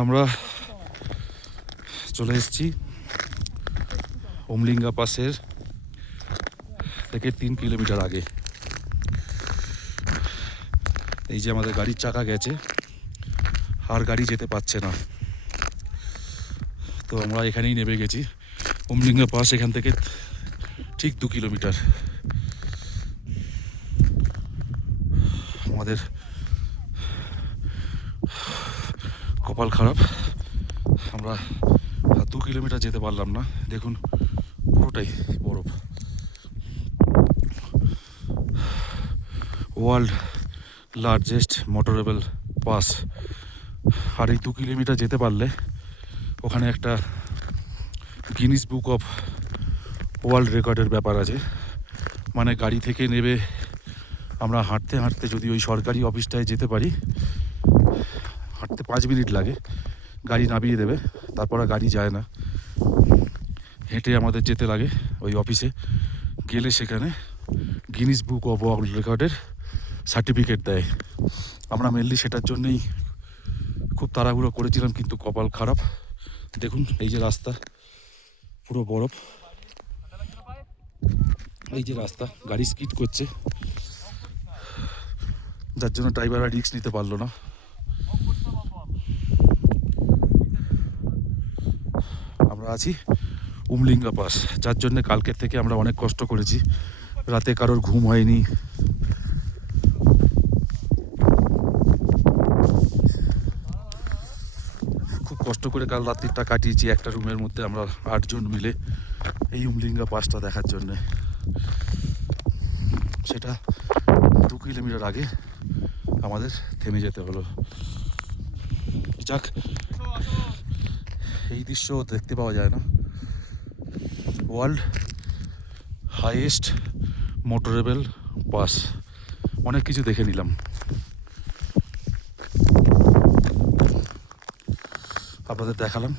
আমরা চলে এসেছি উমলিঙ্গা পাসের থেকে 3 কিলোমিটার আগে। এই যে আমাদের গাড়ির চাকা গেছে, আর গাড়ি যেতে পারছে না, তো আমরা এখানেই নেমে গেছি। উমলিঙ্গা পাস এখান থেকে ঠিক 2 কিলোমিটার। আমাদের কপাল খারাপ, আমরা 2 কিলোমিটার যেতে পারলাম না। দেখুন পুরোটাই বরফ। World largest motorable pass. আর এই 2 কিলোমিটার যেতে পারলে ওখানে একটা গিনিস বুক অফ ওয়ার্ল্ড রেকর্ডের ব্যাপার আছে। মানে গাড়ি থেকে নেবে আমরা হাঁটতে হাঁটতে যদি ওই সরকারি অফিসটায় যেতে পারি, হাঁটতে 5 মিনিট লাগে, গাড়ি নামিয়ে দেবে, তারপর আর গাড়ি যায় না, হেঁটে আমাদের যেতে লাগে ওই অফিসে। গেলে সেখানে গিনিস বুক অফ ওয়ার্ল্ড রেকর্ডের সার্টিফিকেট দেয়। আমরা মেনলি সেটার জন্যই খুব তাড়াহুড়ো করেছিলাম, কিন্তু কপাল খারাপ। দেখুন এই যে রাস্তা, পুরো বরফ। এই যে রাস্তা, গাড়ি স্কিড করছে, যার জন্য ড্রাইভাররা রিস্ক নিতে পারলো না। আমরা আছি উমলিঙ্গা পাস, যার জন্য কালকের থেকে আমরা অনেক কষ্ট করেছি, রাতে কারোর ঘুম হয়নি। খুব কষ্ট করে কাল রাত্রিটা কাটিয়েছি একটা রুমের মধ্যে, আমরা 8 জন মিলে এই উমলিঙ্গা পাসটা দেখার জন্যে। সেটা 2 কিলোমিটার আগে আমাদের থেমে যেতে হলো। যাক, এই দৃশ্য দেখতে পাওয়া যায় না। ওয়ার্ল্ড হাইয়েস্ট মোটরেবল পাস, অনেক কিছু দেখে নিলাম। আপনাদের দেখালাম।